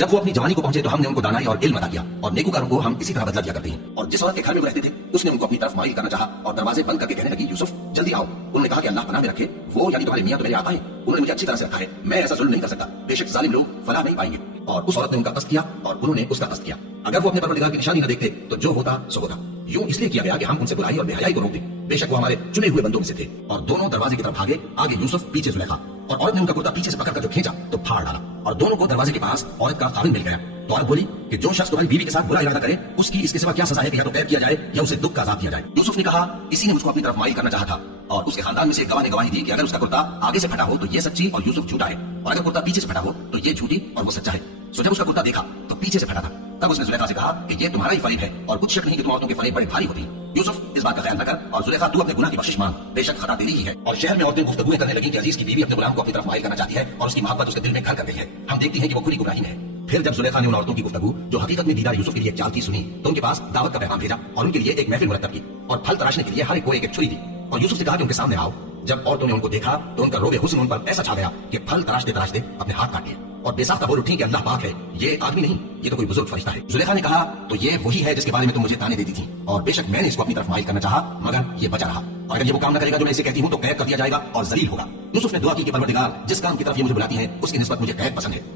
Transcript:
जब वो अपनी जवानी को पहुंचे तो हमने उनको दानाई और इल्म अता किया और नेकूकारों को हम इसी तरह बदला दिया करते हैं। और जिस औरत के घर में वो रहते थे उसने उनको अपनी तरफ माइल करना चाहा और दरवाजे बंद करके कहने लगी, यूसुफ जल्दी आओ। उन्होंने कहा कि अल्लाह पनाह में रखे, वो यानी तुम्हारे मियां तो मेरे आका हैं, उन्होंने मुझे अच्छी तरह से रखा है, मैं ऐसा जुल्म नहीं कर सकता, बेशक जालिम लोग फलाह नहीं पाएंगे। और उस औरत ने उनका कष्ट किया और उन्होंने उसका कष्ट किया। अगर वो अपने परवरदिगार की निशानी न देखते तो जो होता सो होता। यूं इसलिए किया गया कि हम उनसे बुराई और बेहयाई को रोक दें, बेशक वो हमारे चुने हुए बंदों में से थे। और दोनों दरवाजे की तरफ भागे, आगे यूसुफ पीछे जुलेखा। और औरत ने उनका कुर्ता पीछे से पकड़कर जो खींचा तो फाड़ डाला और दोनों को दरवाजे के पास औरत का खाविंद मिल गया। तो औरत बोली कि जो शख्स तुम्हारी बीवी के साथ बुरा इरादा करे उसकी इसके सिवा क्या सजा है कि या तो कैद किया जाए या उसे दुख का अज़ाब दिया जाए। यूसुफ ने कहा, इसी ने मुझको अपनी तरफ माइल करना चाहा था। और उसके खानदान में से एक गवाह ने गवाही दी कि अगर उसका कुर्ता आगे से फटा हो तो ये सच्ची और यूसुफ झूठा है, और अगर कुर्ता पीछे से फटा हो तो ये झूठी और वो सच्चा है। सो जब उसका कुर्ता देखा तो पीछे से फटा था। तब उसने जुलेखा से कहा कि ये तुम्हारा ही फरेब है और कुछ शक नहीं कि तुम औरतों के फरेब बड़े भारी होती हैं। यूसुफ इस बात का ख्याल न कर और जुलेखा तू अपने गुनाह की बख्शिश मांग, बेशक खता तेरी ही है। और शहर में औरतें गुफ्तगूएं करने लगी कि अजीज की बीवी अपने गुलाम को अपनी तरफ माइल करना चाहती है और उसकी मोहब्बत उसके दिल में घर कर गई है, हम देखती हैं कि वो खुली गुमराही में है। फिर जब जुलेखा ने उन औरतों की गुफ्तगू जो हकीकत में दीदार यूसुफ के लिए चाल थी सुनी तो उनके पास दावत का पैगाम भेजा और उनके लिए एक महफिल मुरत्तब की और फल तराशने के लिए हर एक को एक छुरी दी। और यूसुफ से कहा कि उनके सामने आओ। जब औरतों ने उनको देखा तो उनका रोबे हुस्न उन पर ऐसा छा गया कि फल तराशते तराशते अपने हाथ काट लिए और बेसाख्ता बोल उठी कि अल्लाह पाक है, ये आदमी नहीं, ये तो कोई बुजुर्ग फरिश्ता है। जुलेखा ने कहा, तो ये वही है जिसके बारे में तुम मुझे ताने देती थी, और बेशक मैंने इसको अपनी तरफ माइल करना चाहा मगर ये बचा रहा, और अगर ये वो काम न करेगा जो मैं इसे कहती हूँ तो कैद कर दिया जाएगा और जलील होगा। यूसुफ ने दुआ की कि परवरदिगार जिस काम की तरफ ये मुझे बुलाती है उसकी निस्बत मुझे कैद पसंद है।